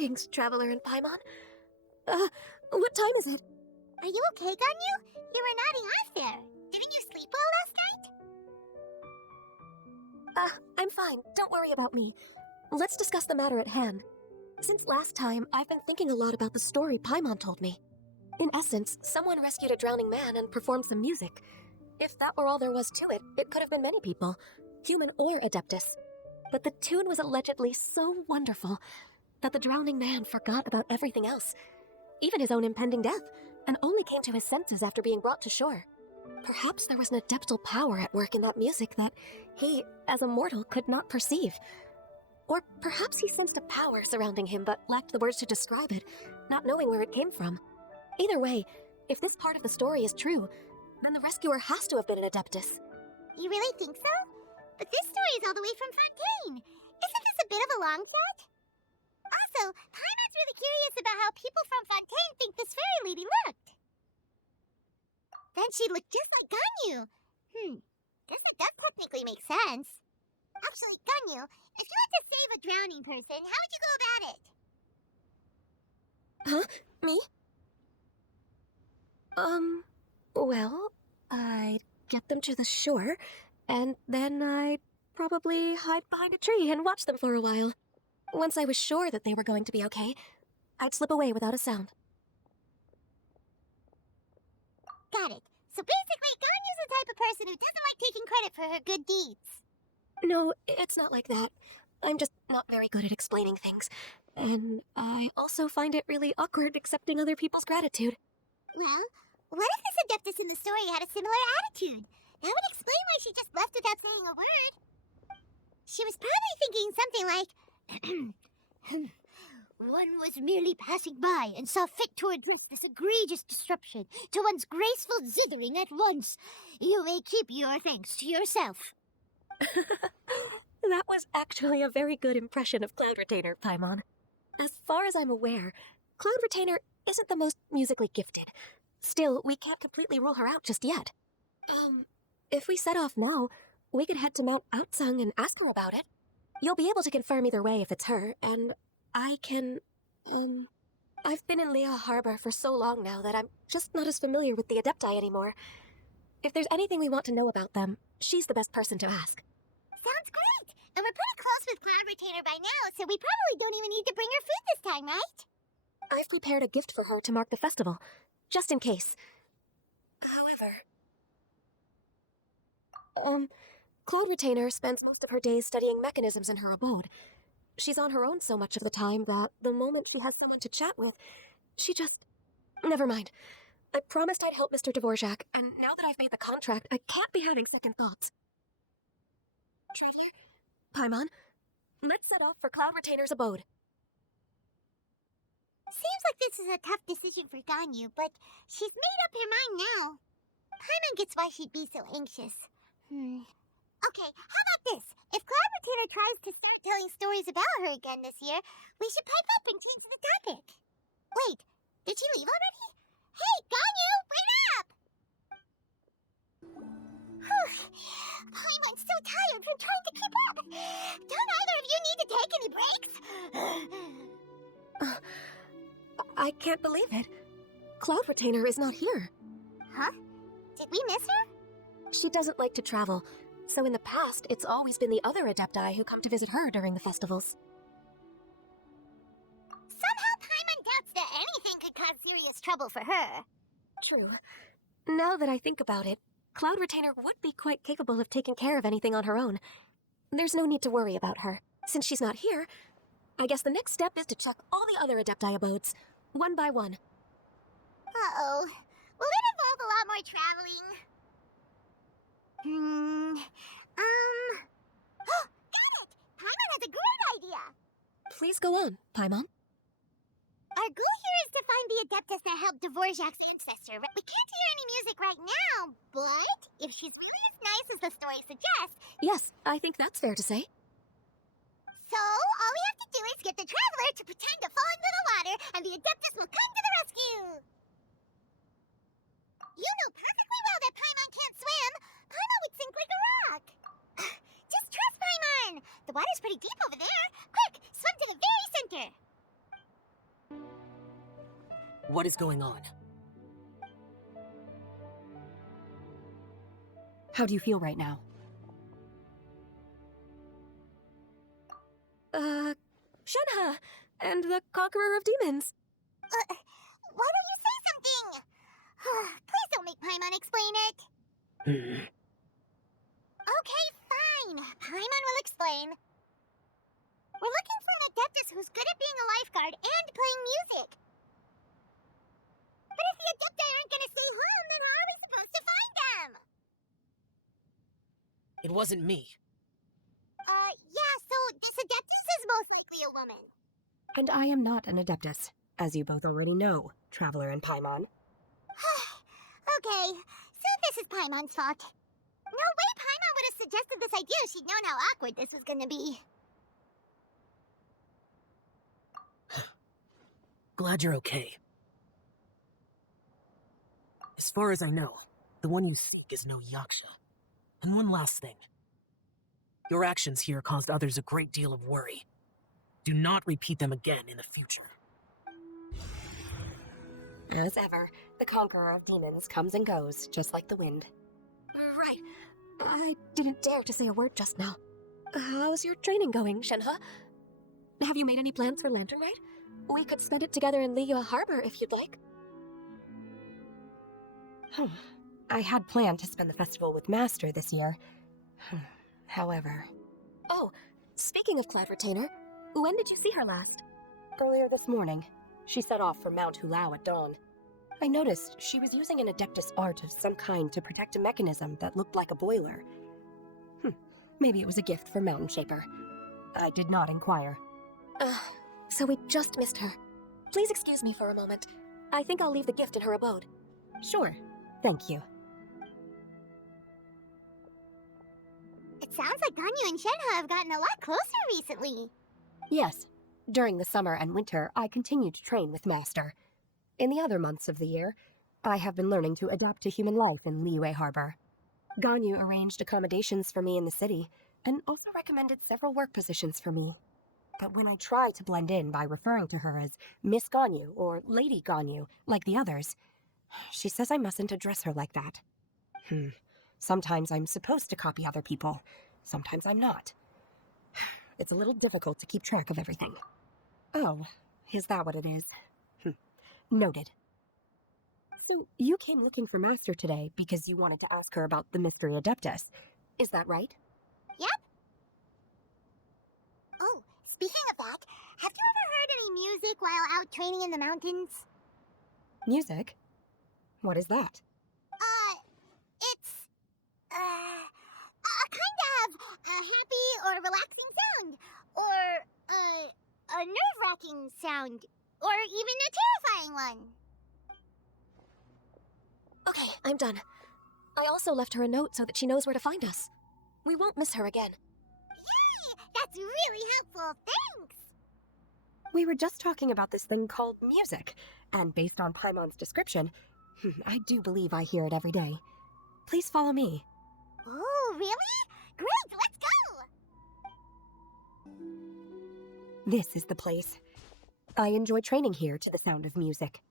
Greetings, Traveler and Paimon. What time is it? Are you okay, Ganyu? You were nodding off there. Didn't you sleep well last night? I'm fine. Don't worry about me. Let's discuss the matter at hand. Since last time, I've been thinking a lot about the story Paimon told me. In essence, someone rescued a drowning man and performed some music. If that were all there was to it, it could have been many people, human or Adeptus. But the tune was allegedly so wonderful that the drowning man forgot about everything else, even his own impending death, and only came to his senses after being brought to shore. Perhaps there was an adeptal power at work in that music that he, as a mortal, could not perceive. Or perhaps he sensed a power surrounding him but lacked the words to describe it, not knowing where it came from. Either way, if this part of the story is true, then the rescuer has to have been an Adeptus. You really think so? But this story is all the way from Fontaine. Isn't this a bit of a long shot? Also, Paimon's really curious about how people from Fontaine think this fairy lady looked. Then she looked just like Ganyu. That technically makes sense. Actually, Ganyu, if you had to save a drowning person, how would you go about it? Huh? Me? Well, I'd get them to the shore, and then I'd probably hide behind a tree and watch them for a while. Once I was sure that they were going to be okay, I'd slip away without a sound. Got it. So basically, Ganyu's the type of person who doesn't like taking credit for her good deeds. No, it's not like that. I'm just not very good at explaining things. And I also find it really awkward accepting other people's gratitude. Well, what if this Adeptus in the story had a similar attitude? That would explain why she just left without saying a word. She was probably thinking something like, one was merely passing by and saw fit to address this egregious disruption to one's graceful zithering at once. You may keep your thanks to yourself. That was actually a very good impression of Cloud Retainer, Paimon. As far as I'm aware, Cloud Retainer isn't the most musically gifted. Still, we can't completely rule her out just yet. If we set off now, we could head to Mount Outsung and ask her about it. You'll be able to confirm either way if it's her, and I can, I've been in Lea Harbor for so long now that I'm just not as familiar with the Adepti anymore. If there's anything we want to know about them, she's the best person to ask. Sounds great! And we're pretty close with Cloud Retainer by now, so we probably don't even need to bring her food this time, right? I've prepared a gift for her to mark the festival, just in case. However, Cloud Retainer spends most of her days studying mechanisms in her abode. She's on her own so much of the time that the moment she has someone to chat with, she just... Never mind. I promised I'd help Mr. Dvorak, and now that I've made the contract, I can't be having second thoughts. Traveler, Paimon, let's set off for Cloud Retainer's abode. Seems like this is a tough decision for Ganyu, but she's made up her mind now. Paimon gets why she'd be so anxious. Okay, how about this? If Cloud Retainer tries to start telling stories about her again this year, we should pipe up and change the topic. Wait, did she leave already? Hey, Ganyu, wait up! Paimon's so tired from trying to keep up. Don't either of you need to take any breaks? I can't believe it. Cloud Retainer is not here. Huh? Did we miss her? She doesn't like to travel, so in the past, it's always been the other Adepti who come to visit her during the festivals. Somehow Paimon doubts that anything could cause serious trouble for her. True. Now that I think about it, Cloud Retainer would be quite capable of taking care of anything on her own. There's no need to worry about her. Since she's not here, I guess the next step is to check all the other Adepti abodes, one by one. Uh-oh. Will it involve a lot more traveling? Got it! Paimon has a great idea! Please go on, Paimon. Our goal here is to find the Adeptus that helped Dvorak's ancestor. We can't hear any music right now, but if she's really as nice as the story suggests... Yes, I think that's fair to say. So, all we have to do is get the Traveler to pretend to fall into the water, and the Adeptus will come to the rescue! You know perfectly well that Paimon can't swim! Paimon would sink like a rock! Just trust Paimon! The water's pretty deep over there! Quick, swim to the very center! What is going on? How do you feel right now? Shenhe, and the Conqueror of Demons. Why don't you say something? Please don't make Paimon explain it. Okay, fine. Paimon will explain. We're looking for an Adeptus who's good at being a lifeguard and playing music. But if the Adepti aren't gonna stay home, then how are we supposed to find them? It wasn't me. Yeah, so this Adeptus is most likely a woman. And I am not an Adeptus, as you both already know, Traveler and Paimon. Okay, so this is Paimon's fault. No way Paimon would have suggested this idea if she'd known how awkward this was gonna be. Glad you're okay. As far as I know, the one you seek is no Yaksha. And one last thing. Your actions here caused others a great deal of worry. Do not repeat them again in the future. As ever, the Conqueror of Demons comes and goes, just like the wind. Right. I didn't dare to say a word just now. How's your training going, Shenhe? Have you made any plans for Lantern Rite? We could spend it together in Liyue Harbor if you'd like. I had planned to spend the festival with Master this year. However... Oh, speaking of Cloud Retainer, when did you see her last? Earlier this morning. She set off for Mount Hulao at dawn. I noticed she was using an Adeptus art of some kind to protect a mechanism that looked like a boiler. Maybe it was a gift for Mountain Shaper. I did not inquire. So we just missed her. Please excuse me for a moment. I think I'll leave the gift in her abode. Sure. Thank you. It sounds like Ganyu and Shenhe have gotten a lot closer recently. Yes. During the summer and winter, I continue to train with Master. In the other months of the year, I have been learning to adapt to human life in Liyue Harbor. Ganyu arranged accommodations for me in the city, and also recommended several work positions for me. But when I try to blend in by referring to her as Miss Ganyu or Lady Ganyu, like the others, she says I mustn't address her like that. Sometimes I'm supposed to copy other people, sometimes I'm not. It's a little difficult to keep track of everything. Oh, is that what it is? Noted. So, you came looking for Master today because you wanted to ask her about the Mystery Adeptus. Is that right? Yep. Oh, speaking of that, have you ever heard any music while out training in the mountains? Music? What is that? It's, a kind of a happy or relaxing sound, or, a nerve-wracking sound, or even a terrifying one. Okay, I'm done. I also left her a note so that she knows where to find us. We won't miss her again. Yay! That's really helpful, thanks! We were just talking about this thing called music, and based on Paimon's description, I do believe I hear it every day. Please follow me. Oh, really? Great, let's go! This is the place. I enjoy training here to the sound of music.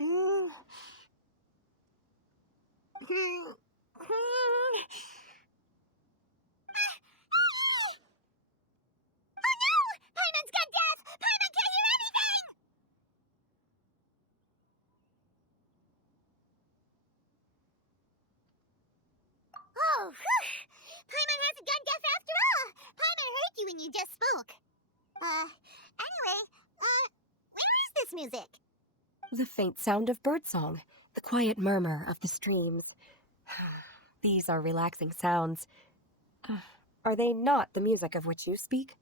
Oh no! Paimon's gone deaf! Paimon can't hear anything! Oh, whew! Paimon hasn't gone deaf after all! Paimon heard you when you just spoke. Anyway, where is this music? The faint sound of birdsong, the quiet murmur of the streams. These are relaxing sounds. Are they not the music of which you speak?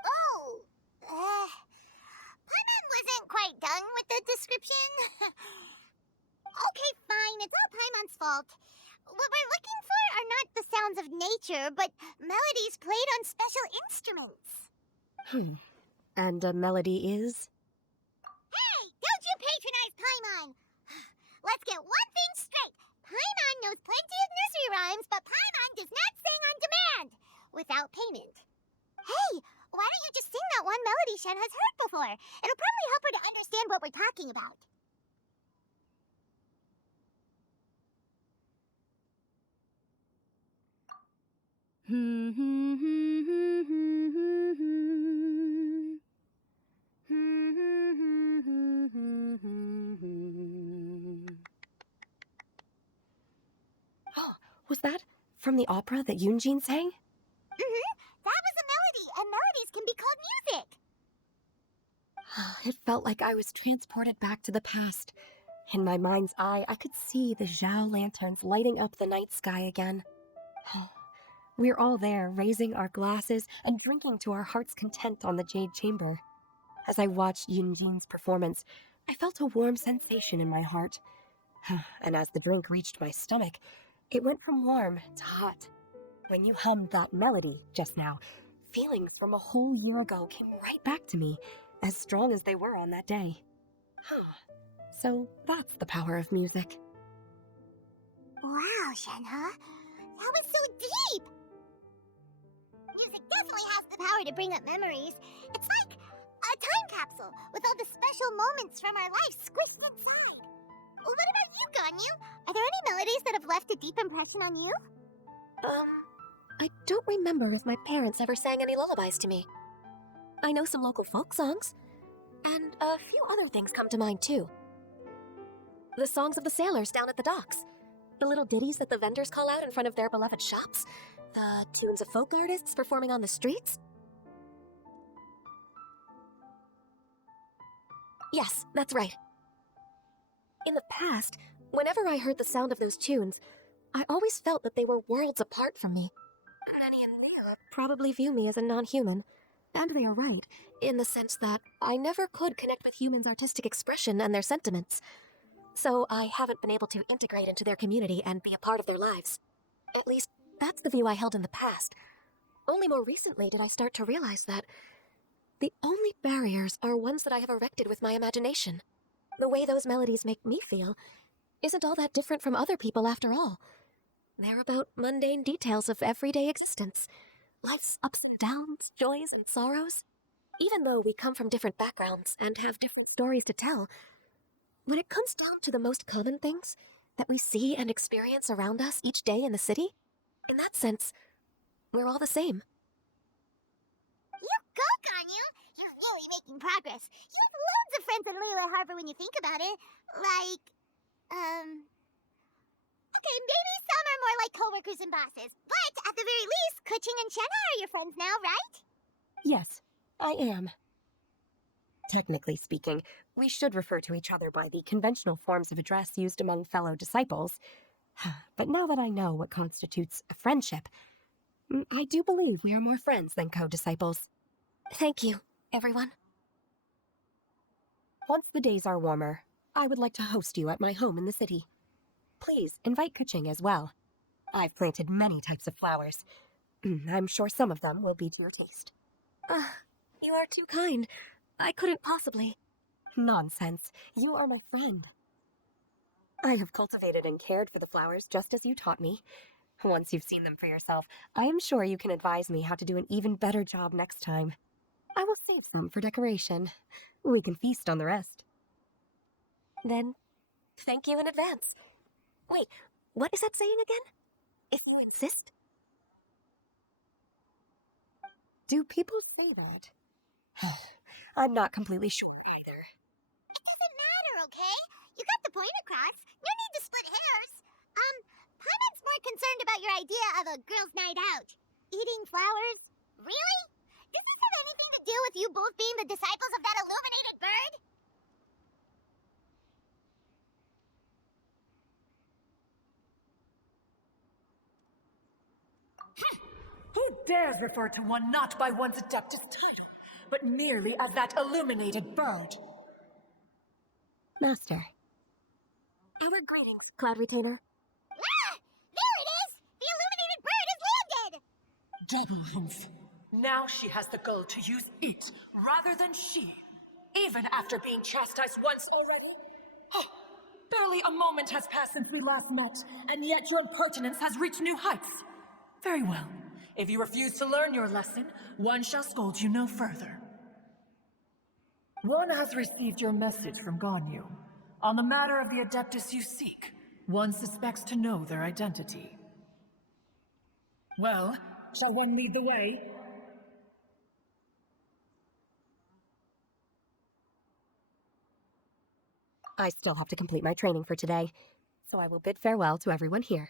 Oh! Paimon wasn't quite done with the description. Okay, fine, it's all Paimon's fault. What we're looking for are not the sounds of nature, but melodies played on special instruments. And a melody is? Hey, don't you patronize Paimon! Let's get one thing straight. Paimon knows plenty of nursery rhymes, but Paimon does not sing on demand, without payment. Hey, why don't you just sing melody Shen has heard before. It'll probably help her to understand what we're talking about. Was that from the opera that Yoonjin sang? That was a melody, and melodies can be called music. It felt like I was transported back to the past. In my mind's eye, I could see the Zhao lanterns lighting up the night sky again. We're all there, raising our glasses and drinking to our heart's content on the Jade Chamber. As I watched Yoonjin's performance, I felt a warm sensation in my heart. And as the drink reached my stomach, it went from warm to hot. When you hummed that melody just now, feelings from a whole year ago came right back to me, as strong as they were on that day. So that's the power of music. Wow, Shenhe. That was so deep! Music definitely has the power to bring up memories. It's like a time capsule with all the special moments from our lives squished inside. What about you, Ganyu? Are there any melodies that have left a deep impression on you? I don't remember if my parents ever sang any lullabies to me. I know some local folk songs, and a few other things come to mind too. The songs of the sailors down at the docks, the little ditties that the vendors call out in front of their beloved shops, the tunes of folk artists performing on the streets. Yes, that's right. In the past, whenever I heard the sound of those tunes, I always felt that they were worlds apart from me. Nanny and Mira probably view me as a non-human, and they are right, in the sense that I never could connect with humans' artistic expression and their sentiments. So I haven't been able to integrate into their community and be a part of their lives. At least, that's the view I held in the past. Only more recently did I start to realize that the only barriers are ones that I have erected with my imagination. The way those melodies make me feel isn't all that different from other people after all. They're about mundane details of everyday existence. Life's ups and downs, joys and sorrows. Even though we come from different backgrounds and have different stories to tell, when it comes down to the most common things that we see and experience around us each day in the city, in that sense, we're all the same. You go, Ganyu! You're really making progress. You have loads of friends in Leyland Harbor when you think about it. Like, okay, maybe some are more like coworkers and bosses. But at the very least, Kuching and Shenhe are your friends now, right? Yes, I am. Technically speaking, we should refer to each other by the conventional forms of address used among fellow disciples. But now that I know what constitutes a friendship, I do believe we are more friends than co-disciples. Thank you, everyone. Once the days are warmer, I would like to host you at my home in the city. Please invite Kuching as well. I've planted many types of flowers. I'm sure some of them will be to your taste. You are too kind. I couldn't possibly. Nonsense. You are my friend. I have cultivated and cared for the flowers just as you taught me. Once you've seen them for yourself, I am sure you can advise me how to do an even better job next time. I will save some for decoration. We can feast on the rest. Then, thank you in advance. Wait, what is that saying again? If you insist? Do people say that? I'm not completely sure either. It doesn't matter, okay? You got the point across. No need to split hairs. Paimon's more concerned about your idea of a girls' night out. Eating flowers? Really? Did this have anything to do with you both being the disciples of that illuminated bird? Who dares refer to one not by one's adeptus title, but merely as that illuminated bird? Master. Our greetings, Cloud Retainer. Ah! There it is! The illuminated bird has landed! Double-humph. Now she has the gall to use it rather than she, even after being chastised once already. Oh, barely a moment has passed since we last met, and yet your impertinence has reached new heights. Very well. If you refuse to learn your lesson, one shall scold you no further. One has received your message from Ganyu. On the matter of the Adeptus you seek, one suspects to know their identity. Well, shall one lead the way? I still have to complete my training for today, so I will bid farewell to everyone here.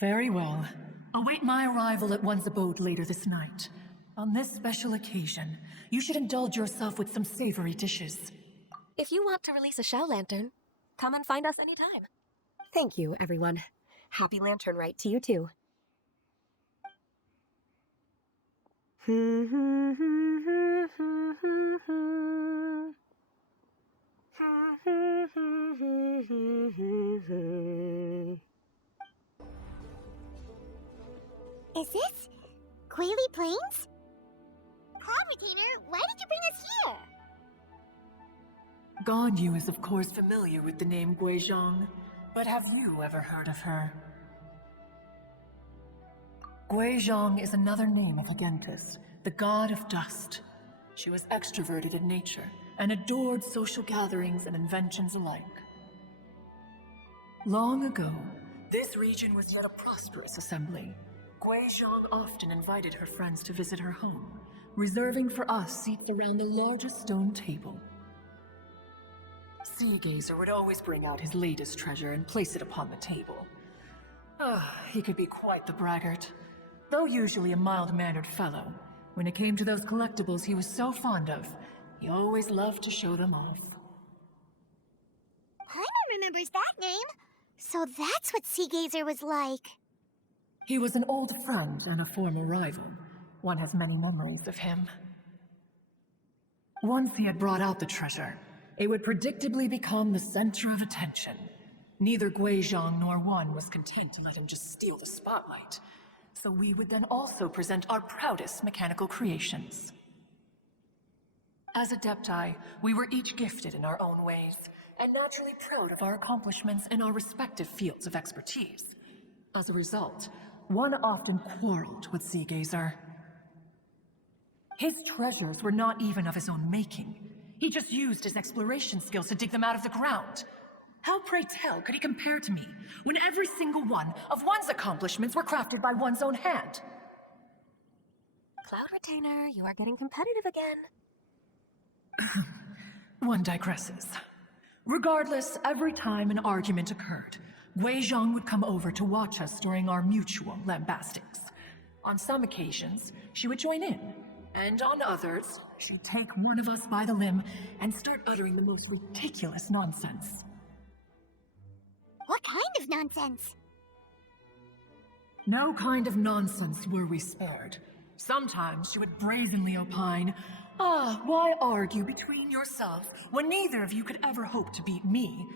Very well. Await my arrival at one's abode later this night. On this special occasion, you should indulge yourself with some savory dishes. If you want to release a Shao Lantern, come and find us anytime. Thank you, everyone. Happy Lantern Rite to you too. Is this Quaily Plains? Cloud Retainer, why did you bring us here? Ganyu is of course familiar with the name Guizhong, but have you ever heard of her? Guizhong is another name of Agenkus, the god of dust. She was extroverted in nature and adored social gatherings and inventions alike. Long ago, this region was yet a prosperous assembly. Guizhong often invited her friends to visit her home, reserving for us seats around the largest stone table. Sea Gazer would always bring out his latest treasure and place it upon the table. He could be quite the braggart. Though usually a mild-mannered fellow, when it came to those collectibles he was so fond of, he always loved to show them off. Paimon remembers that name. So that's what Sea Gazer was like. He was an old friend and a former rival. One has many memories of him. Once he had brought out the treasure, it would predictably become the center of attention. Neither Guizhong nor One was content to let him just steal the spotlight. So we would then also present our proudest mechanical creations. As Adepti, we were each gifted in our own ways, and naturally proud of our accomplishments in our respective fields of expertise. As a result, One often quarreled with Sea Gazer. His treasures were not even of his own making. He just used his exploration skills to dig them out of the ground. How, pray tell, could he compare to me, when every single one of One's accomplishments were crafted by One's own hand? Cloud Retainer, you are getting competitive again. One digresses. Regardless, every time an argument occurred, Guizhong would come over to watch us during our mutual lambastics. On some occasions, she would join in, and on others, she'd take one of us by the limb and start uttering the most ridiculous nonsense. What kind of nonsense? No kind of nonsense were we spared. Sometimes she would brazenly opine, why argue between yourselves when neither of you could ever hope to beat me?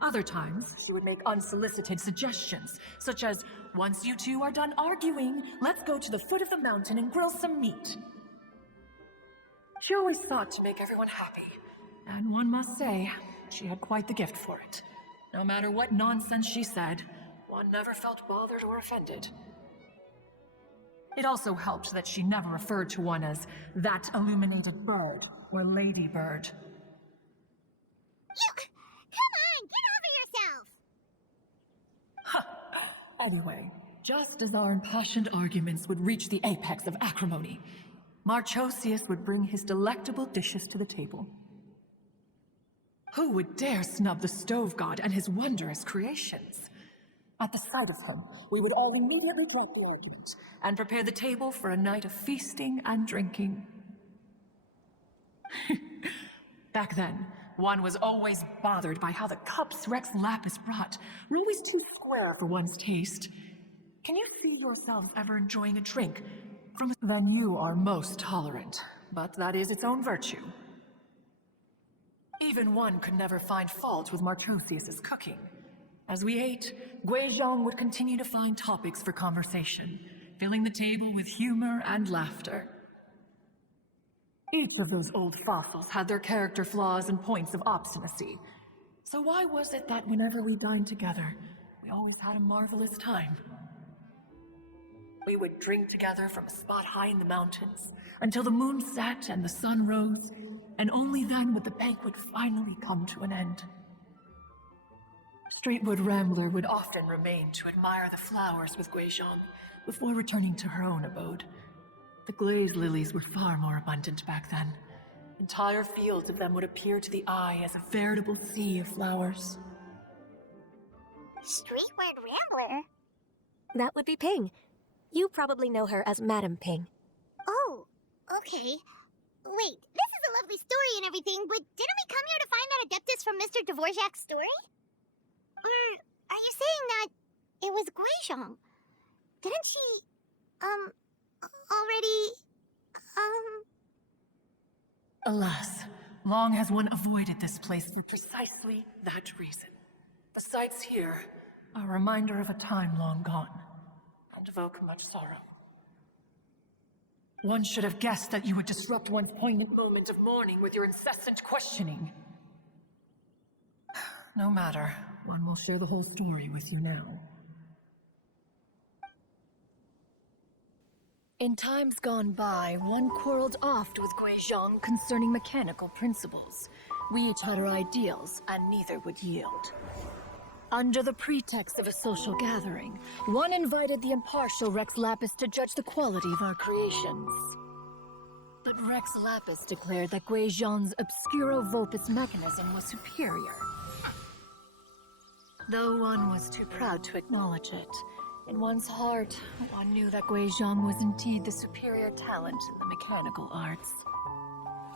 Other times, she would make unsolicited suggestions, such as, once you two are done arguing, let's go to the foot of the mountain and grill some meat. She always sought to make everyone happy, and one must say, she had quite the gift for it. No matter what nonsense she said, One never felt bothered or offended. It also helped that she never referred to One as that illuminated bird or lady bird. Come on, get over yourself! Anyway, just as our impassioned arguments would reach the apex of acrimony, Marchosius would bring his delectable dishes to the table. Who would dare snub the stove god and his wondrous creations? At the sight of him, we would all immediately drop the argument and prepare the table for a night of feasting and drinking. Back then, One was always bothered by how the cups Rex Lapis brought were always too square for One's taste. Can you see yourselves ever enjoying a drink from then you are most tolerant, but that is its own virtue. Even One could never find fault with Marchosius's cooking. As we ate, Guizhong would continue to find topics for conversation, filling the table with humor and laughter. Each of those old fossils had their character flaws and points of obstinacy. So why was it that whenever we dined together, we always had a marvelous time? We would drink together from a spot high in the mountains until the moon set and the sun rose, and only then would the banquet finally come to an end. Streetwood Rambler would often remain to admire the flowers with Guizhong before returning to her own abode. The glaze lilies were far more abundant back then. Entire fields of them would appear to the eye as a veritable sea of flowers. Streetward Rambler? That would be Ping. You probably know her as Madam Ping. Oh, okay. Wait, this is a lovely story and everything, but didn't we come here to find that Adeptus from Mr. Dvorak's story? Or are you saying that it was Guizhong? Didn't she, already, Alas, long has one avoided this place for precisely that reason. The sights here are a reminder of a time long gone, and evoke much sorrow. One should have guessed that you would disrupt one's poignant moment of mourning with your incessant questioning. No matter, one will share the whole story with you now. In times gone by, one quarreled oft with Guizhong concerning mechanical principles. We each had our ideals, and neither would yield. Under the pretext of a social gathering, one invited the impartial Rex Lapis to judge the quality of our creations. But Rex Lapis declared that Guizhong's Obscuro Vopus mechanism was superior. Though one was too proud to acknowledge it, in one's heart, one knew that Guizhong was indeed the superior talent in the mechanical arts.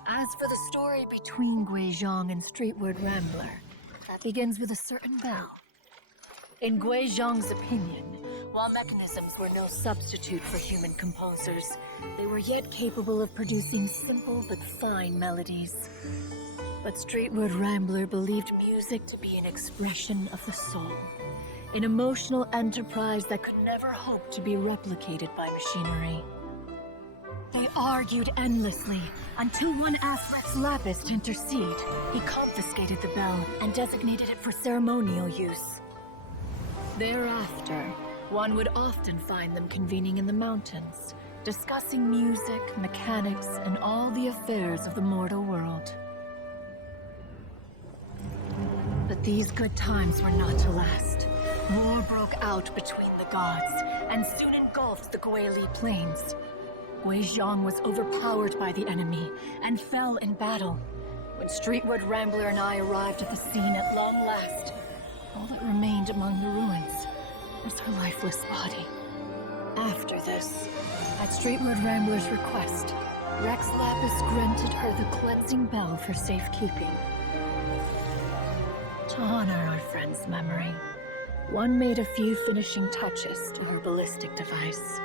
As for the story between Guizhong and Streetward Rambler, that begins with a certain bell. In Guizhong's opinion, while mechanisms were no substitute for human composers, they were yet capable of producing simple but fine melodies. But Streetwood Rambler believed music to be an expression of the soul, an emotional enterprise that could never hope to be replicated by machinery. They argued endlessly, until one asked Rex Lapis to intercede. He confiscated the bell and designated it for ceremonial use. Thereafter, one would often find them convening in the mountains, discussing music, mechanics, and all the affairs of the mortal world. But these good times were not to last. War broke out between the gods, and soon engulfed the Guili plains. Guizhong was overpowered by the enemy, and fell in battle. When Streetwood Rambler and I arrived at the scene at long last, all that remained among the ruins was her lifeless body. After this, at Streetwood Rambler's request, Rex Lapis granted her the cleansing bell for safekeeping. To honor our friend's memory, one made a few finishing touches to her ballistic device.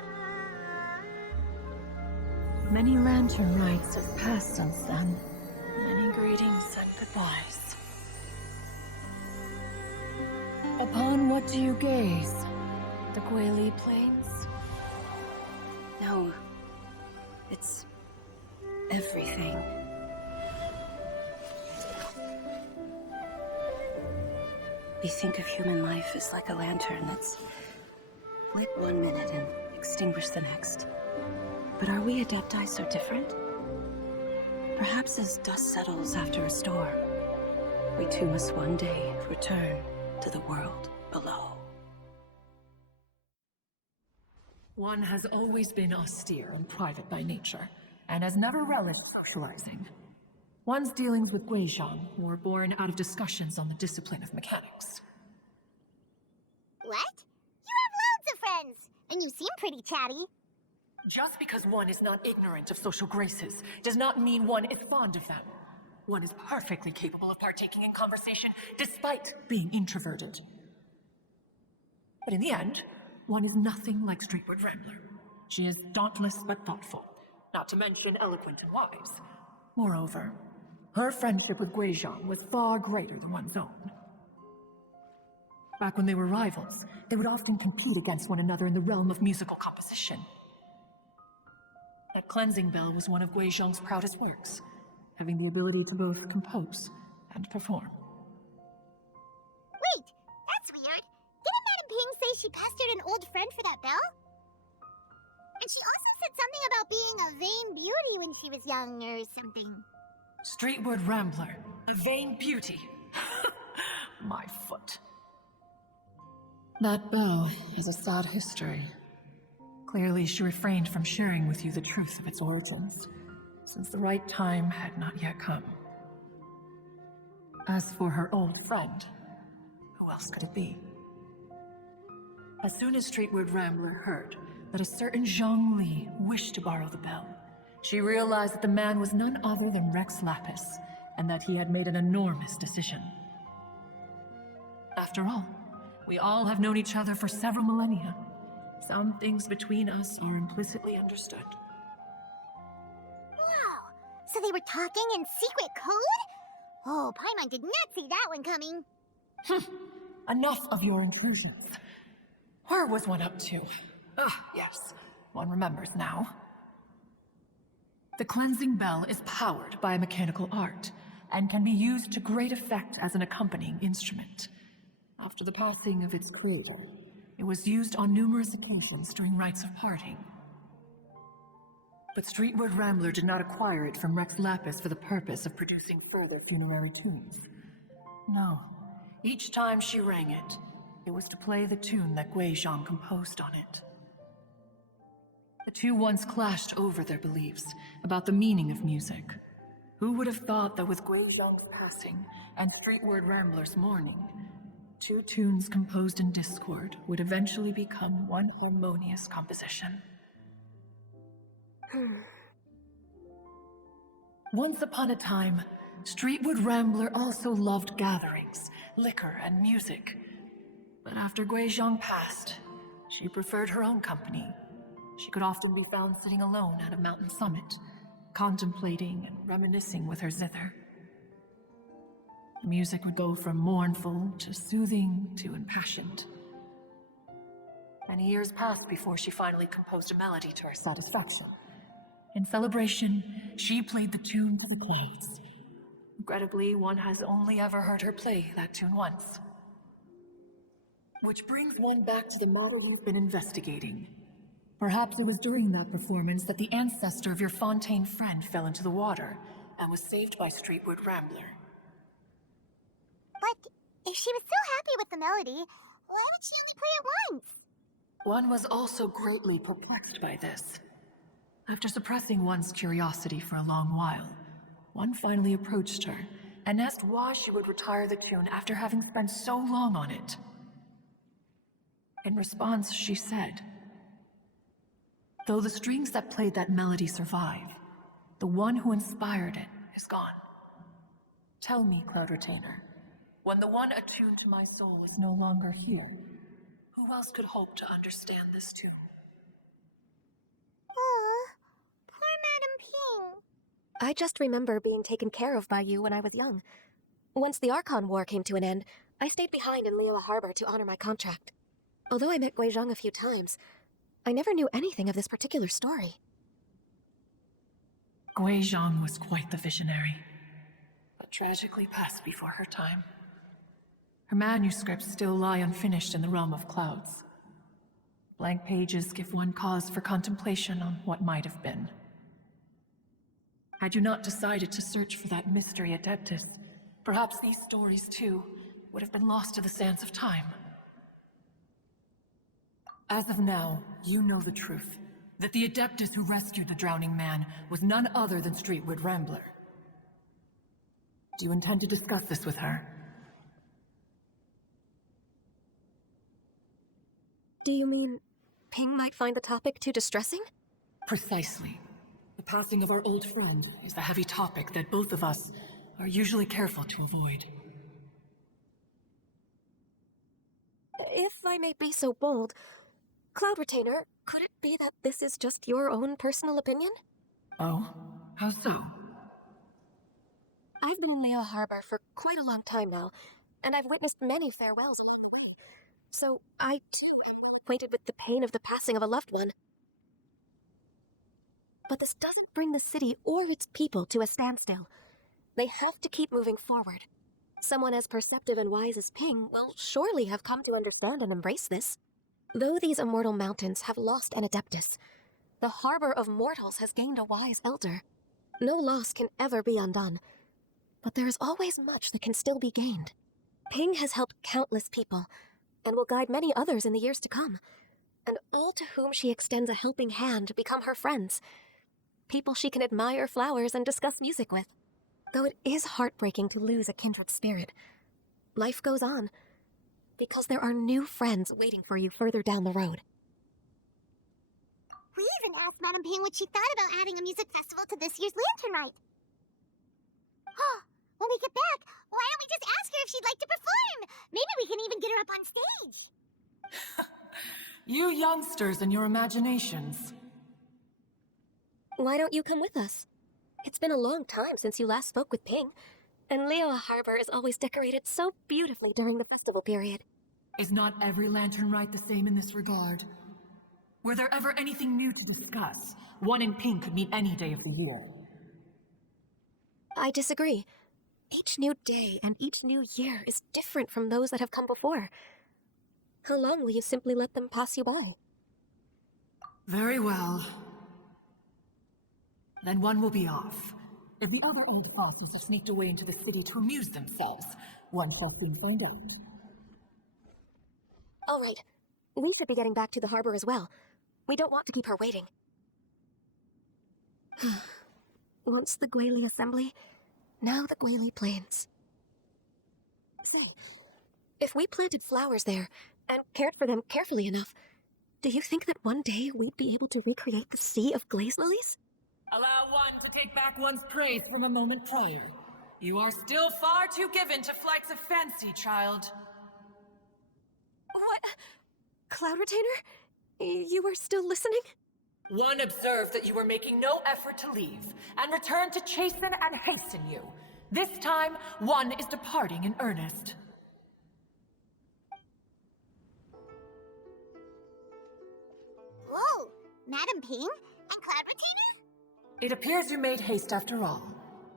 Many lantern rites have passed since then. Many greetings and goodbyes. Upon what do you gaze? The Guili Plains? No. It's everything. We think of human life as like a lantern that's lit one minute and extinguished the next. But are we Adepti so different? Perhaps as dust settles after a storm, we too must one day return to the world below. One has always been austere and private by nature, and has never relished socializing. One's dealings with Guizhong were born out of discussions on the discipline of mechanics. What? You have loads of friends, and you seem pretty chatty. Just because one is not ignorant of social graces does not mean one is fond of them. One is perfectly capable of partaking in conversation despite being introverted. But in the end, one is nothing like Streetwood Rambler. She is dauntless but thoughtful, not to mention eloquent and wise. Moreover, her friendship with Guizhong was far greater than one's own. Back when they were rivals, they would often compete against one another in the realm of musical composition. That cleansing bell was one of Guizhong's proudest works, having the ability to both compose and perform. Wait, that's weird. Didn't Madam Ping say she pestered an old friend for that bell? And she also said something about being a vain beauty when she was young or something. Streetward Rambler, a vain beauty. My foot. That bell is a sad history. Clearly, she refrained from sharing with you the truth of its origins, since the right time had not yet come. As for her old friend, who else could it be? As soon as Streetward Rambler heard that a certain Zhang Li wished to borrow the bell, she realized that the man was none other than Rex Lapis, and that he had made an enormous decision. After all, we all have known each other for several millennia. Some things between us are implicitly understood. Wow! So they were talking in secret code? Oh, Paimon did not see that one coming. Enough of your intrusions. Where was one up to? Ah, yes, one remembers now. The cleansing bell is powered by a mechanical art, and can be used to great effect as an accompanying instrument. After the passing of its creator, it was used on numerous occasions during rites of parting. But Streetward Rambler did not acquire it from Rex Lapis for the purpose of producing further funerary tunes. No, each time she rang it, it was to play the tune that Gui Zhang composed on it. The two once clashed over their beliefs about the meaning of music. Who would have thought that with Gui Zhang's passing and Streetward Rambler's mourning, two tunes composed in discord would eventually become one harmonious composition? Once upon a time, Streetward Rambler also loved gatherings, liquor, and music. But after Gui Zhang passed, she preferred her own company. She could often be found sitting alone at a mountain summit, contemplating and reminiscing with her zither. The music would go from mournful to soothing to impassioned. Many years passed before she finally composed a melody to her satisfaction. In celebration, she played the tune to the clouds. Regrettably, one has only ever heard her play that tune once. Which brings one back to the matter we've been investigating. Perhaps it was during that performance that the ancestor of your Fontaine friend fell into the water and was saved by Streetward Rambler. But if she was so happy with the melody, why would she only play it once? One was also greatly perplexed by this. After suppressing one's curiosity for a long while, one finally approached her and asked why she would retire the tune after having spent so long on it. In response, she said, "Though the strings that played that melody survive, the one who inspired it is gone. Tell me, Cloud Retainer, when the one attuned to my soul is no longer here, who else could hope to understand this tune?" Oh, poor Madam Ping. I just remember being taken care of by you when I was young. Once the Archon War came to an end, I stayed behind in Liyue Harbor to honor my contract. Although I met Gui Zhang a few times, I never knew anything of this particular story. Gui Zhang was quite the visionary, but tragically passed before her time. Her manuscripts still lie unfinished in the realm of clouds. Blank pages give one cause for contemplation on what might have been. Had you not decided to search for that mystery Adeptus, perhaps these stories, too, would have been lost to the sands of time. As of now, you know the truth. That the Adeptus who rescued the drowning man was none other than Streetward Rambler. Do you intend to discuss this with her? Do you mean Ping might find the topic too distressing? Precisely. The passing of our old friend is a heavy topic that both of us are usually careful to avoid. If I may be so bold, Cloud Retainer, could it be that this is just your own personal opinion? Oh? How so? I've been in Liyue Harbor for quite a long time now, and I've witnessed many farewells along the way. So I too am acquainted with the pain of the passing of a loved one. But this doesn't bring the city or its people to a standstill. They have to keep moving forward. Someone as perceptive and wise as Ping will surely have come to understand and embrace this. Though these immortal mountains have lost an Adeptus, the harbor of mortals has gained a wise elder. No loss can ever be undone, but there is always much that can still be gained. Ping has helped countless people, and will guide many others in the years to come, and all to whom she extends a helping hand become her friends, people she can admire flowers and discuss music with. Though it is heartbreaking to lose a kindred spirit, life goes on, because there are new friends waiting for you further down the road. We even asked Madame Ping what she thought about adding a music festival to this year's Lantern Night. When we get back, why don't we just ask her if she'd like to perform? Maybe we can even get her up on stage. You youngsters and your imaginations. Why don't you come with us? It's been a long time since you last spoke with Ping, and Liyue Harbor is always decorated so beautifully during the festival period. Is not every lantern rite the same in this regard? Were there ever anything new to discuss? One in pink could mean any day of the year. I disagree. Each new day and each new year is different from those that have come before. How long will you simply let them pass you by? Very well. Then one will be off. If the other 8 classes have sneaked away into the city to amuse themselves, one shall seem to go. All right. We should be getting back to the harbor as well. We don't want to keep her waiting. Once the Guili Assembly, now the Guili Plains. Say, if we planted flowers there and cared for them carefully enough, do you think that one day we'd be able to recreate the sea of glaze lilies? Allow one to take back one's praise from a moment prior. You are still far too given to flights of fancy, child. What? Cloud Retainer? You were still listening? One observed that you were making no effort to leave, and returned to chasten and hasten you. This time, one is departing in earnest. Whoa, Madame Ping and Cloud Retainer? It appears you made haste after all.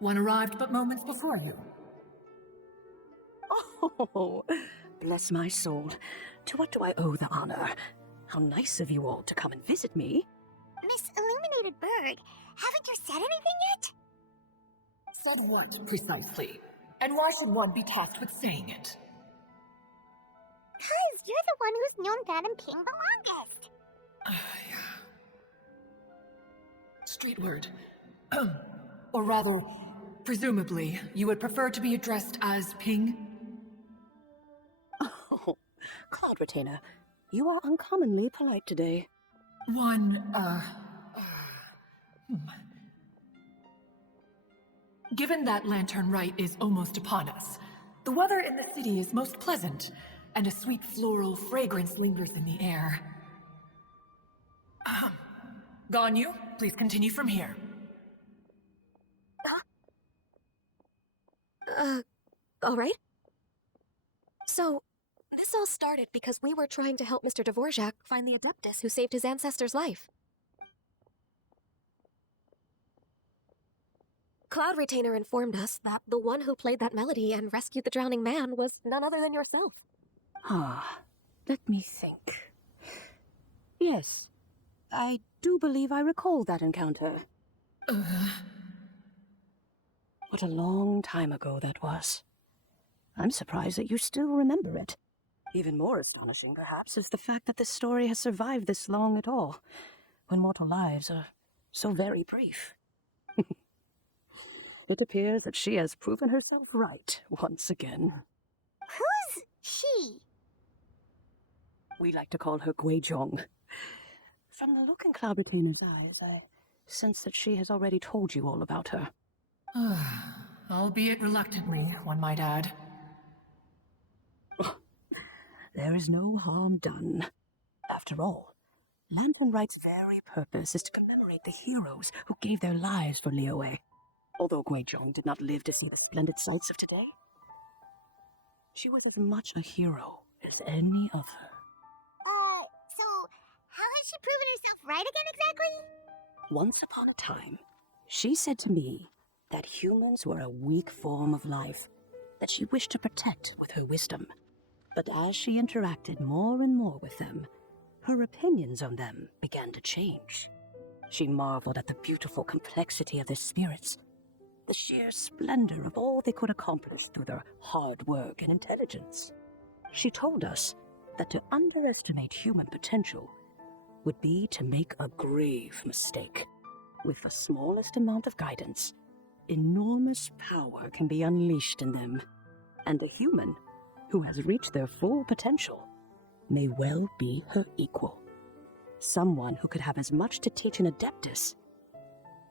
One arrived but moments before you. Oh, bless my soul. To what do I owe the honor? How nice of you all to come and visit me. Miss Illuminated Bird, haven't you said anything yet? Said what, precisely? And why should one be tasked with saying it? 'Cause you're the one who's known Madame Ping the longest. Street word. Or rather, presumably, you would prefer to be addressed as Ping? Oh, Cloud Retainer, you are uncommonly polite today. Given that lantern rite is almost upon us, the weather in the city is most pleasant, and a sweet floral fragrance lingers in the air. Ganyu, please continue from here. All right. So, this all started because we were trying to help Mr. Dvorak find the Adeptus who saved his ancestor's life. Cloud Retainer informed us that the one who played that melody and rescued the drowning man was none other than yourself. Let me think. Yes, I do believe I recall that encounter. What a long time ago that was. I'm surprised that you still remember it. Even more astonishing, perhaps, is the fact that this story has survived this long at all, when mortal lives are so very brief. It appears that she has proven herself right once again. Who's she? We like to call her Guizhong. From the look in Cloud Retainer's eyes, I sense that she has already told you all about her. Albeit reluctantly, one might add. There is no harm done. After all, Lantern Rite's very purpose is to commemorate the heroes who gave their lives for Liyue. Although Guizhong did not live to see the splendid sights of today, she was as much a hero as any other. So how has she proven herself right again exactly? Once upon a time, she said to me that humans were a weak form of life that she wished to protect with her wisdom. But as she interacted more and more with them, her opinions on them began to change. She marveled at the beautiful complexity of their spirits, the sheer splendor of all they could accomplish through their hard work and intelligence. She told us that to underestimate human potential would be to make a grave mistake. With the smallest amount of guidance, enormous power can be unleashed in them, and a human who has reached their full potential may well be her equal. Someone who could have as much to teach an adeptus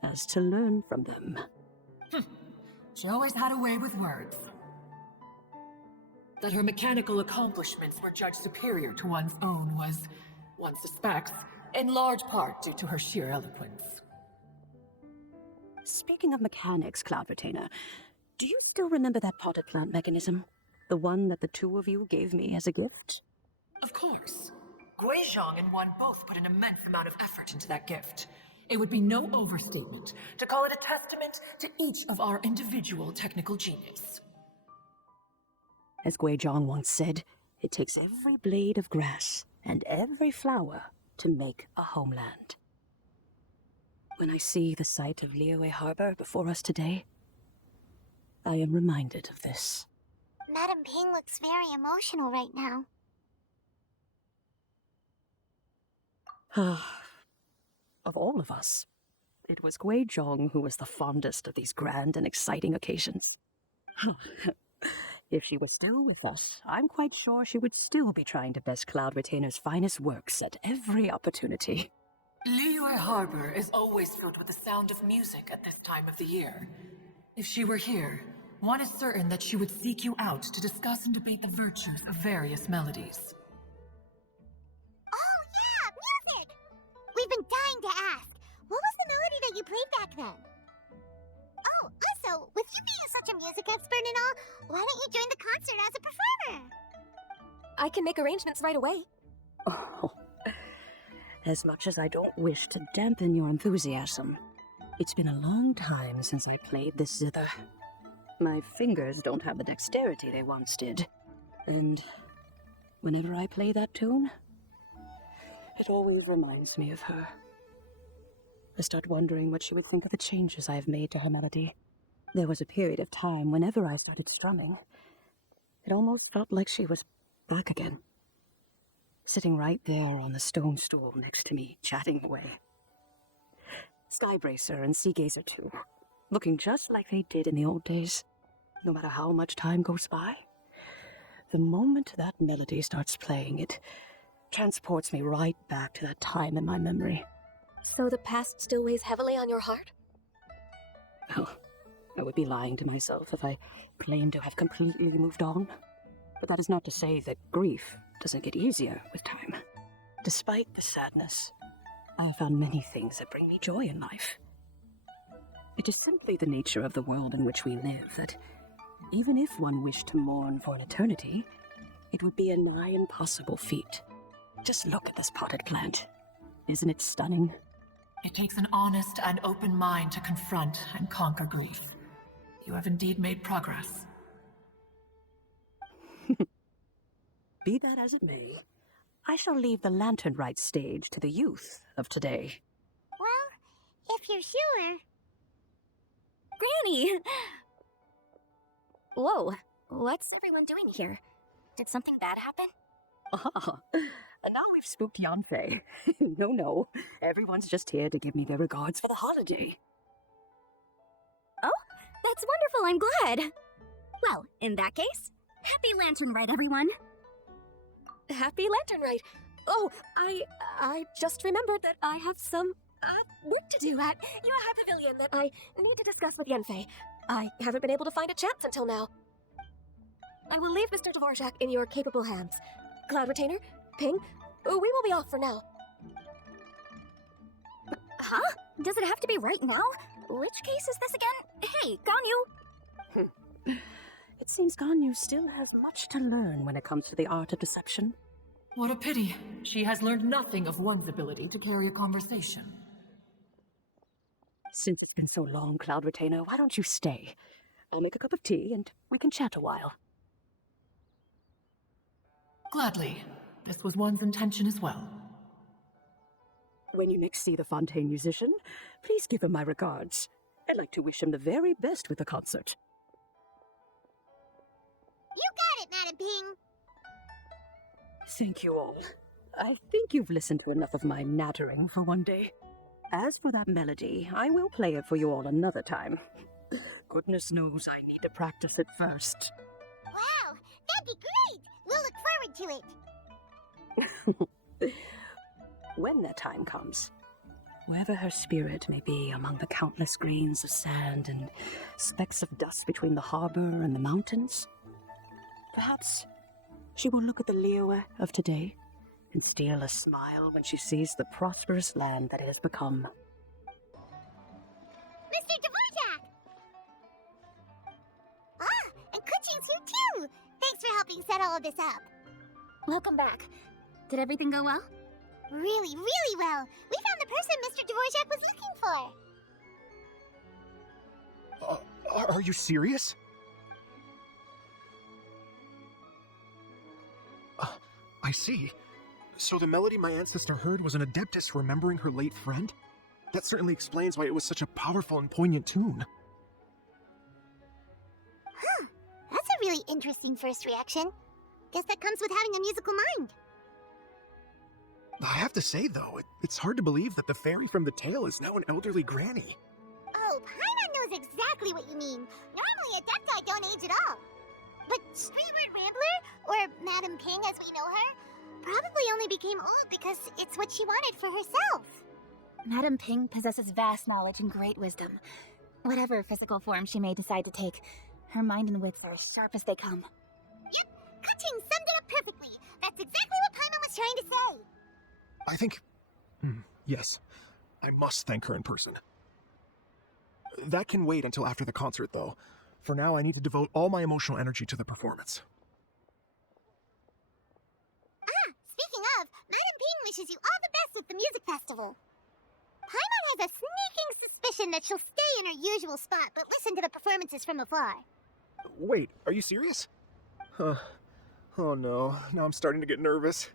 as to learn from them. She always had a way with words. That her mechanical accomplishments were judged superior to one's own was, one suspects, in large part due to her sheer eloquence. Speaking of mechanics, Cloud Retainer, do you still remember that potted plant mechanism? The one that the two of you gave me as a gift? Of course. Guizhong and Wan both put an immense amount of effort into that gift. It would be no overstatement to call it a testament to each of our individual technical genius. As Guizhong once said, it takes every blade of grass and every flower to make a homeland. When I see the sight of Liyue Harbor before us today, I am reminded of this. Madam Ping looks very emotional right now. Of all of us, it was Guizhong who was the fondest of these grand and exciting occasions. If she was still with us, I'm quite sure she would still be trying to best Cloud Retainer's finest works at every opportunity. Liyue Harbor is always filled with the sound of music at this time of the year. If she were here, one is certain that she would seek you out to discuss and debate the virtues of various melodies. Oh yeah, music! We've been dying to ask. What was the melody that you played back then? Oh, also, with you being such a music expert and all, why don't you join the concert as a performer? I can make arrangements right away. Oh, as much as I don't wish to dampen your enthusiasm, it's been a long time since I played this zither. My fingers don't have the dexterity they once did, and whenever I play that tune, it always reminds me of her. I start wondering what she would think of the changes I have made to her melody. There was a period of time whenever I started strumming, it almost felt like she was back again, sitting right there on the stone stool next to me, chatting away. Skybracer and Seagazer too, looking just like they did in the old days. No matter how much time goes by, the moment that melody starts playing, it transports me right back to that time in my memory. So the past still weighs heavily on your heart? Oh, I would be lying to myself if I claimed to have completely moved on. But that is not to say that grief doesn't get easier with time. Despite the sadness, I have found many things that bring me joy in life. It is simply the nature of the world in which we live that even if one wished to mourn for an eternity, it would be a nigh impossible feat. Just look at this potted plant. Isn't it stunning? It takes an honest and open mind to confront and conquer grief. You have indeed made progress. Be that as it may, I shall leave the lantern rite stage to the youth of today. Well, if you're sure. Granny! Whoa, what's everyone doing here? Did something bad happen? Ah, and now we've spooked Yanfei. No, everyone's just here to give me their regards for the holiday. Oh, that's wonderful, I'm glad. Well, in that case, happy Lantern Rite, everyone. Happy Lantern Rite. Oh, I just remembered that I have some work to do at Yuehai Pavilion that I need to discuss with Yanfei. I haven't been able to find a chance until now. I will leave Mr. Dvorak in your capable hands. Cloud Retainer, Ping, we will be off for now. Huh? Does it have to be right now? Which case is this again? Hey, Ganyu! It seems Ganyu still has much to learn when it comes to the art of deception. What a pity. She has learned nothing of one's ability to carry a conversation. Since it's been so long, Cloud Retainer, why don't you stay? I'll make a cup of tea and we can chat a while. Gladly. This was one's intention as well. When you next see the Fontaine musician, please give him my regards. I'd like to wish him the very best with the concert. You got it, Madam Ping. Thank you all. I think you've listened to enough of my nattering for one day. As for that melody, I will play it for you all another time. Goodness knows I need to practice it first. Wow, that'd be great. We'll look forward to it. When that time comes, wherever her spirit may be among the countless grains of sand and specks of dust between the harbor and the mountains, perhaps she will look at the Liyue of today and steal a smile when she sees the prosperous land that it has become. Mr. Dvorak! Ah, and Kuchinsu too! Thanks for helping set all of this up. Welcome back. Did everything go well? Really, really well. We found the person Mr. Dvorak was looking for. Are you serious? I see. So the melody my ancestor heard was an adeptus remembering her late friend? That certainly explains why it was such a powerful and poignant tune. Huh. That's a really interesting first reaction. Guess that comes with having a musical mind. I have to say, though, it's hard to believe that the fairy from the tale is now an elderly granny. Oh, Paimon knows exactly what you mean. Normally, Adepti don't age at all. But Streetward Rambler, or Madam Ping as we know her, probably only became old because it's what she wanted for herself. Madam Ping possesses vast knowledge and great wisdom. Whatever physical form she may decide to take, her mind and wits are as sharp as they come. Yep, Kuching summed it up perfectly. That's exactly what Paimon was trying to say. I think... yes. I must thank her in person. That can wait until after the concert, though. For now, I need to devote all my emotional energy to the performance. Speaking of, Madam Ping wishes you all the best with the music festival. Paimon has a sneaking suspicion that she'll stay in her usual spot, but listen to the performances from afar. Wait, are you serious? Oh no, now I'm starting to get nervous.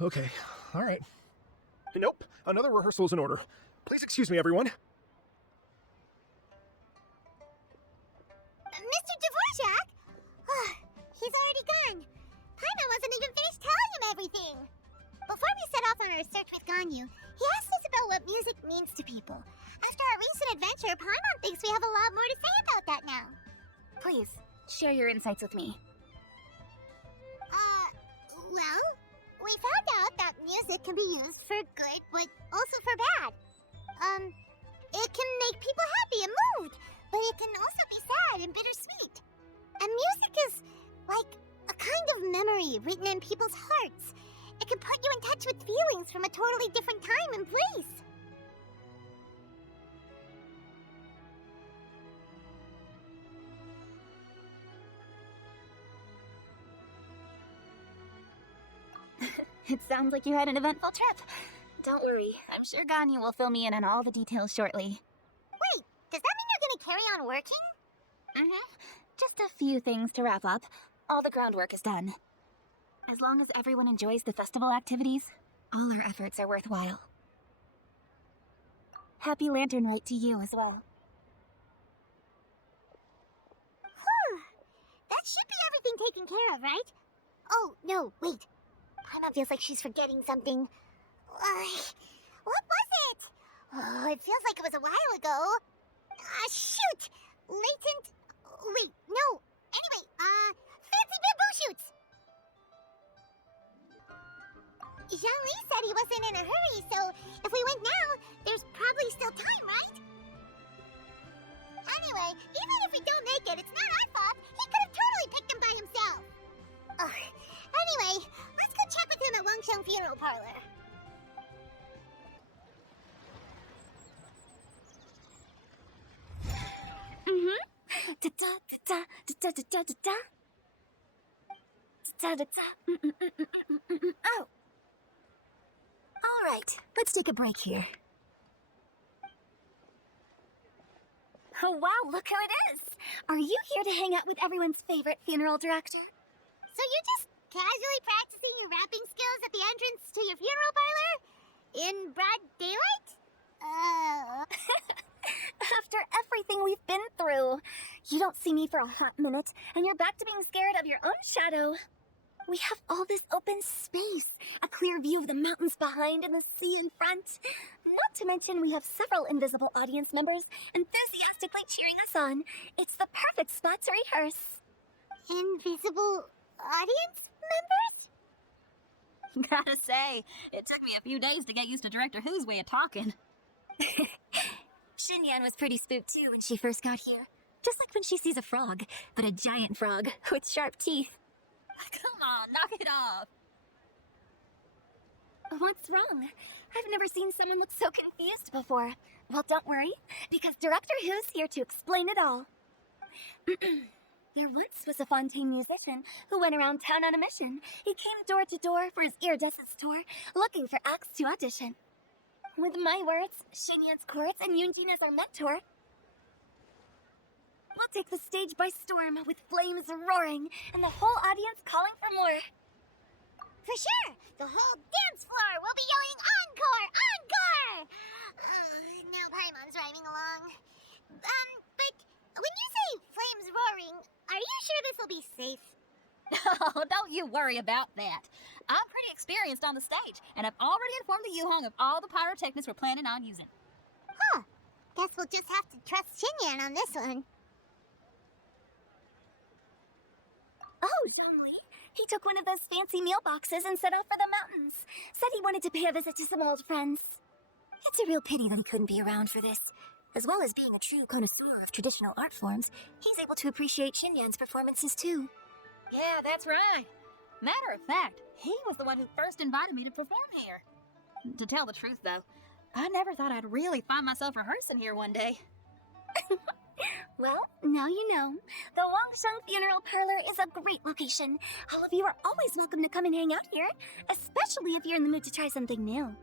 Okay, alright. Nope, another rehearsal is in order. Please excuse me, everyone. Mr. Dvorak? He's already gone. Paimon wasn't even finished telling him everything. Before we set off on our search with Ganyu, he asked us about what music means to people. After our recent adventure, Paimon thinks we have a lot more to say about that now. Please, share your insights with me. Well, we found out that music can be used for good, but also for bad. It can make people happy and moved, but it can also be sad and bittersweet. And music is like a kind of memory written in people's hearts. It can put you in touch with feelings from a totally different time and place. It sounds like you had an eventful trip. Don't worry, I'm sure Ganyu will fill me in on all the details shortly. Wait, does that mean you're gonna carry on working? Just a few things to wrap up. All the groundwork is done. As long as everyone enjoys the festival activities, all our efforts are worthwhile. Happy Lantern Night to you as well. That should be everything taken care of, right? Oh, no, wait. Paimon feels like she's forgetting something. What was it? Oh, it feels like it was a while ago. Shoot! Latent... Wait, no. Anyway, fancy bamboo shoots! Zhang-Li said he wasn't in a hurry, so if we went now, there's probably still time, right? Anyway, even if we don't make it, it's not our fault. He could have totally picked them by himself. Anyway, let's go check with him at Wangsheng Funeral Parlor. Oh. All right, let's take a break here. Oh wow, look who it is! Are you here to hang out with everyone's favorite funeral director? So you're just casually practicing your rapping skills at the entrance to your funeral parlor? In broad daylight? After everything we've been through, you don't see me for a hot minute, and you're back to being scared of your own shadow. We have all this open space, a clear view of the mountains behind and the sea in front. Not to mention we have several invisible audience members enthusiastically cheering us on. It's the perfect spot to rehearse. Invisible audience members? Gotta say, it took me a few days to get used to Director Who's way of talking. Xinyan was pretty spooked too when she first got here. Just like when she sees a frog, but a giant frog with sharp teeth. Come on, knock it off. What's wrong? I've never seen someone look so confused before. Well, don't worry, because Director Who's here to explain it all. There once was a Fontaine musician who went around town on a mission. He came door to door for his iridescence tour, looking for acts to audition. With my words, Xinyan's chords, and Yunjin as our mentor, we'll take the stage by storm with flames roaring and the whole audience calling for more. For sure! The whole dance floor will be yelling encore! Encore! Now Paimon's rhyming along. But when you say flames roaring, are you sure this will be safe? Oh, don't you worry about that. I'm pretty experienced on the stage, and I've already informed the Yuhong of all the pyrotechnics we're planning on using. Huh. Guess we'll just have to trust Xinyan on this one. Oh, Zhongli. He took one of those fancy meal boxes and set off for the mountains. Said he wanted to pay a visit to some old friends. It's a real pity that he couldn't be around for this. As well as being a true connoisseur of traditional art forms, he's able to appreciate Xinyan's performances too. Yeah, that's right. Matter of fact, he was the one who first invited me to perform here. To tell the truth, though, I never thought I'd really find myself rehearsing here one day. Well, now you know. The Wangsheng Funeral Parlor is a great location. All of you are always welcome to come and hang out here, especially if you're in the mood to try something new.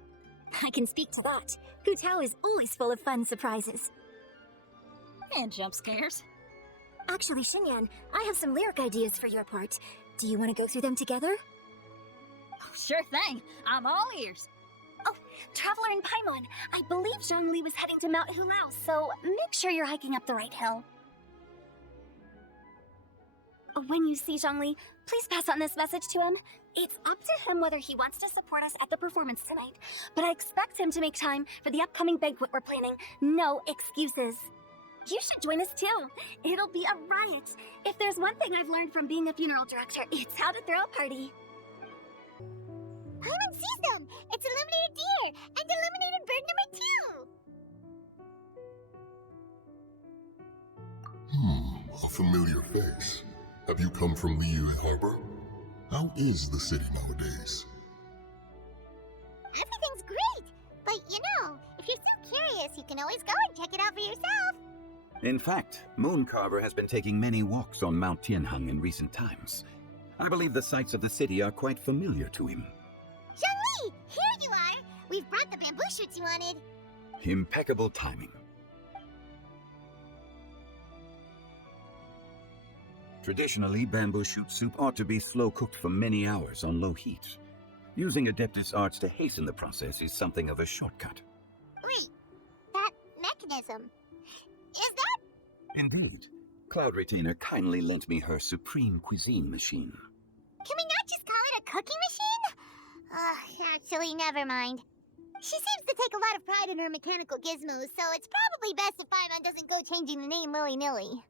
I can speak to that. Hu Tao is always full of fun surprises. And jump scares. Actually, Xinyan, I have some lyric ideas for your part. Do you want to go through them together? Oh, sure thing. I'm all ears. Oh, Traveler and Paimon, I believe Zhongli was heading to Mount Hulao, so make sure you're hiking up the right hill. When you see Zhongli, please pass on this message to him. It's up to him whether he wants to support us at the performance tonight, but I expect him to make time for the upcoming banquet we're planning. No excuses. You should join us too. It'll be a riot. If there's one thing I've learned from being a funeral director, it's how to throw a party. Paimon sees them! It's Illuminated Deer and Illuminated Bird number 2! A familiar face. Have you come from Liyue Harbor? How is the city nowadays? Everything's great! But if you're still curious, you can always go and check it out for yourself. In fact, Mooncarver has been taking many walks on Mount Tianheng in recent times. I believe the sights of the city are quite familiar to him. Zhongli! Here you are! We've brought the bamboo shoots you wanted. Impeccable timing. Traditionally, bamboo shoot soup ought to be slow-cooked for many hours on low heat. Using Adeptus arts to hasten the process is something of a shortcut. Wait, that mechanism. Is that... Indeed. Cloud Retainer kindly lent me her supreme cuisine machine. Can we not just call it a cooking machine? Actually, never mind. She seems to take a lot of pride in her mechanical gizmos, so it's probably best if Paimon doesn't go changing the name willy-nilly.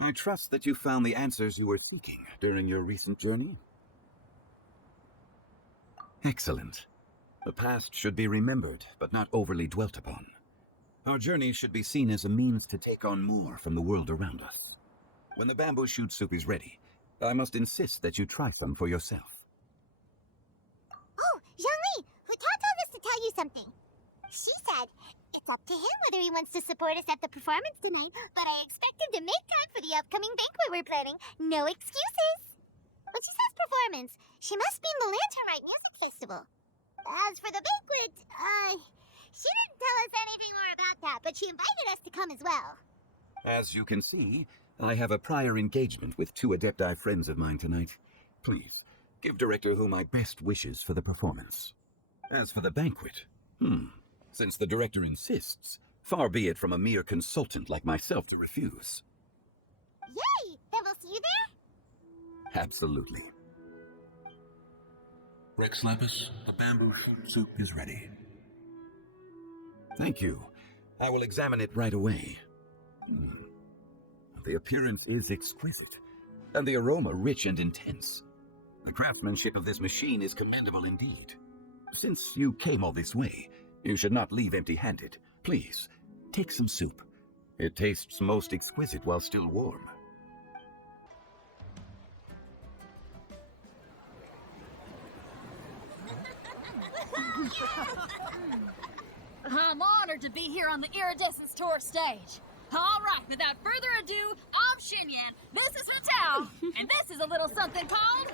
I trust that you found the answers you were seeking during your recent journey. Excellent. The past should be remembered, but not overly dwelt upon. Our journey should be seen as a means to take on more from the world around us. When the bamboo shoot soup is ready, I must insist that you try some for yourself. Oh, Zhongli! Hu Tao told us to tell you something. She said it's up to him whether he wants to support us at the performance tonight, but I expect him to make time for the upcoming banquet we're planning. No excuses! When she says performance, she must mean the Lantern Rite Music Festival. As for the banquet, she didn't tell us anything more about that, but she invited us to come as well. As you can see, I have a prior engagement with 2 Adepti friends of mine tonight. Please, give Director Who my best wishes for the performance. As for the banquet, since the director insists, far be it from a mere consultant like myself to refuse. Yay! Then we'll see you there? Absolutely. Rex Lapis, the bamboo shoot soup is ready. Thank you. I will examine it right away. The appearance is exquisite, and the aroma rich and intense. The craftsmanship of this machine is commendable indeed. Since you came all this way, you should not leave empty-handed. Please, take some soup. It tastes most exquisite while still warm. I'm honored to be here on the Iridescence Tour stage. All right, without further ado, I'm Xinyan, this is Tao, and this is a little something called...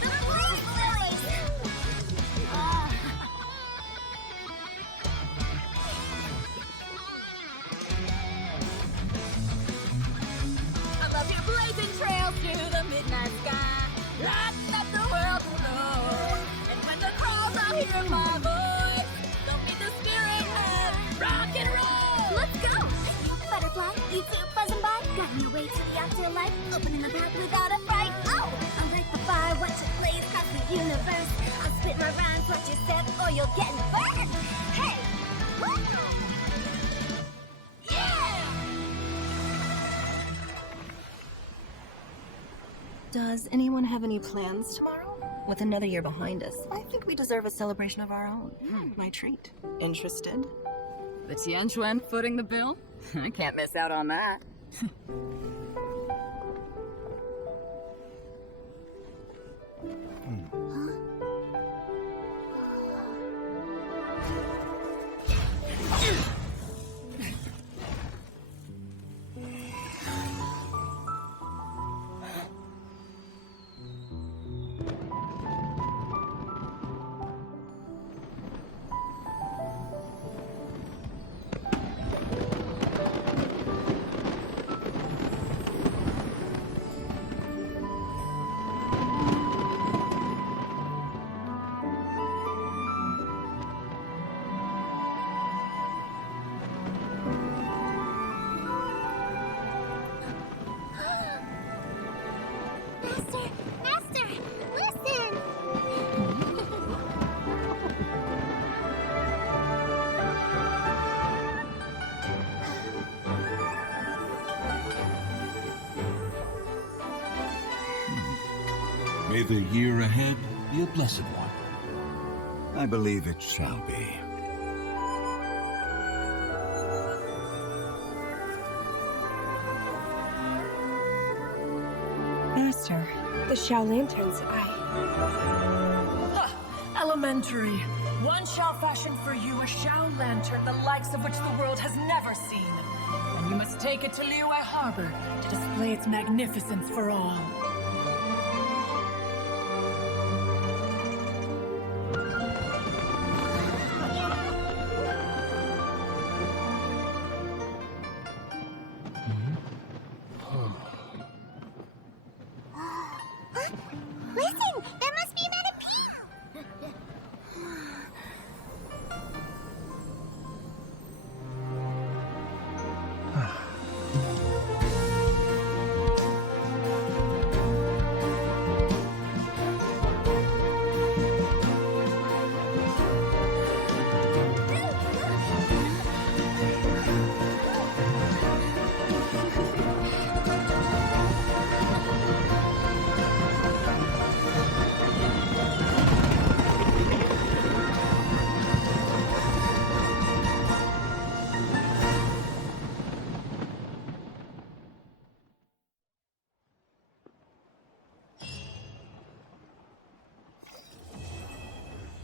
The Blues Lilies! I love your blazing trails through the midnight sky, lighting up the world below. And when the crowds all hear my voice, don't need the spirit and rock and roll. Let's go! You butterfly, you two buzzing by, guiding your way to the afterlife, opening the path without a fight. Oh! I like the fire, watch it blaze past the universe. I'll spit my rhymes, what you said, or you'll get burned. Hey! Woo! Does anyone have any plans tomorrow? With another year behind us, I think we deserve a celebration of our own. My treat. Interested? The Tianquan footing the bill? I can't miss out on that. Master, listen! May the year ahead be a blessed one. I believe it shall be. Master, the Xiao Lanterns, Elementary. One shall fashion for you a Xiao lantern, the likes of which the world has never seen. And you must take it to Liyue Harbor to display its magnificence for all.